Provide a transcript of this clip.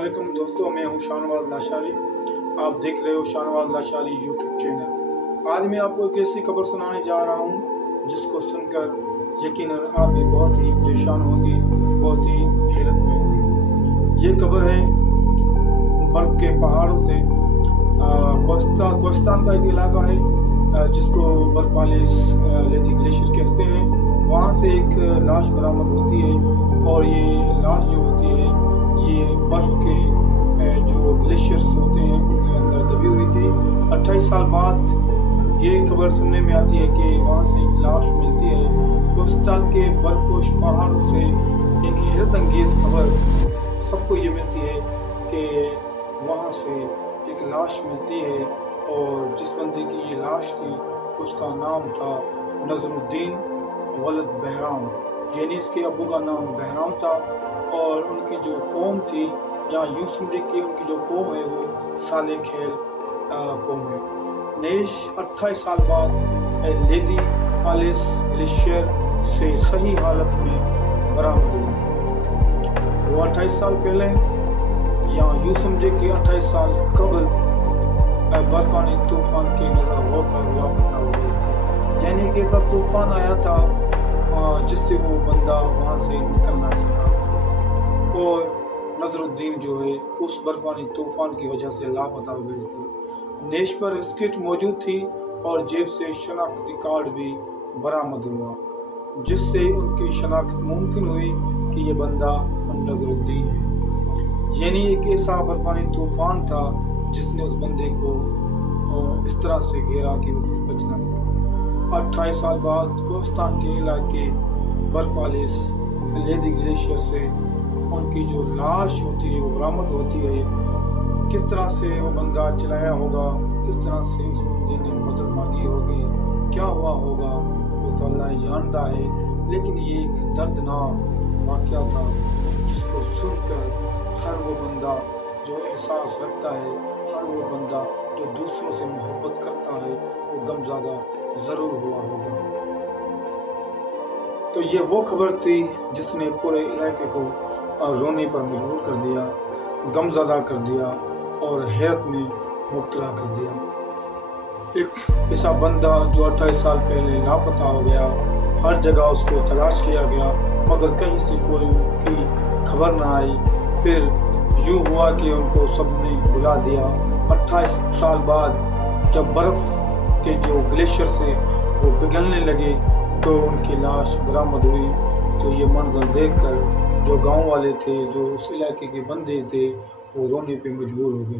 वालेकुम दोस्तों, मैं हूं शाहनवाज लाशारी। आप देख रहे हो शाहनवाज लाशारी यूट्यूब चैनल। आज मैं आपको एक ऐसी खबर सुनाने जा रहा हूं जिसको सुनकर यकीनन आप भी बहुत ही परेशान होंगे, बहुत ही हैरत में होंगे। ये खबर है बर्फ के पहाड़ों से कोस्तान का एक इलाका है जिसको बर्फ वाले लेदी ग्लेशियर कहते हैं। वहाँ से एक लाश बरामद होती है और ये लाश जो होती है ये बर्फ के जो ग्लेशियर्स होते हैं उनके अंदर दबी हुई थी। 28 साल बाद ये खबर सुनने में आती है कि वहाँ से एक लाश मिलती है। कोस्तान के बर्फपोश पहाड़ों से एक हैरत अंगेज खबर सबको ये मिलती है कि वहाँ से एक लाश मिलती है और जिस बंदे की ये लाश थी उसका नाम था नजरुद्दीन वलद बहराम, यानी इसके अबू का नाम बहराम था और उनकी जो कौम थी या यूं समझे कि उनकी जो कौम है वो साले खेल कौम है। नेश 28 साल बाद लेदी पालेस ग्लेशियर से सही हालत में बरामद हुई। वो 28 साल पहले या यूं समझे कि 28 साल कबल बर्फानी तूफान के नजर होकर लापता हो गई थी, यानी कि ऐसा तूफान आया था जिससे वो बंदा वहाँ से निकल ना सका और नजरुद्दीन जो है उस बर्फानी तूफान की वजह से लापता हो गई थी। नेश पर बिस्किट मौजूद थी और जेब से शनाख्ती कार्ड भी बरामद हुआ जिससे उनकी शनाख्त मुमकिन हुई कि ये बंदा नजरुद्दीन है। यानी एक ऐसा बर्फानी तूफान था जिसने उस बंदे को इस तरह से घेरा कि वो बच ना सका। 28 साल बाद कोस्तान के इलाके बर्फ वाले लेदी ग्लेशियर से उनकी जो लाश होती है वो बरामद होती है। किस तरह से वो बंदा चलाया होगा, किस तरह से उस बंदे ने मदद मांगी होगी, क्या हुआ होगा वो तो अल्लाह ही जानता है, लेकिन ये एक दर्दनाक वाक़या था जिसको सुनकर हर वो बंदा जो एहसास रखता है, हर वो बंदा जो दूसरों से मोहब्बत करता है वो गमज़दा ज़रूर हुआ होगा। तो ये वो खबर थी जिसने पूरे इलाके को रोने पर मजबूर कर दिया, गमज़दा कर दिया और हैरत में मुब्तला कर दिया। एक ऐसा बंदा जो 28 साल पहले लापता हो गया, हर जगह उसको तलाश किया गया मगर कहीं से कोई की खबर ना आई। फिर यूँ हुआ कि उनको सबने बुला दिया। 28 साल बाद जब बर्फ़ के जो ग्लेशियर से वो पिघलने लगे तो उनकी लाश बरामद हुई। तो ये मंजर देखकर जो गांव वाले थे, जो उस इलाके के बंदे थे, वो रोने पे मजबूर हो गए।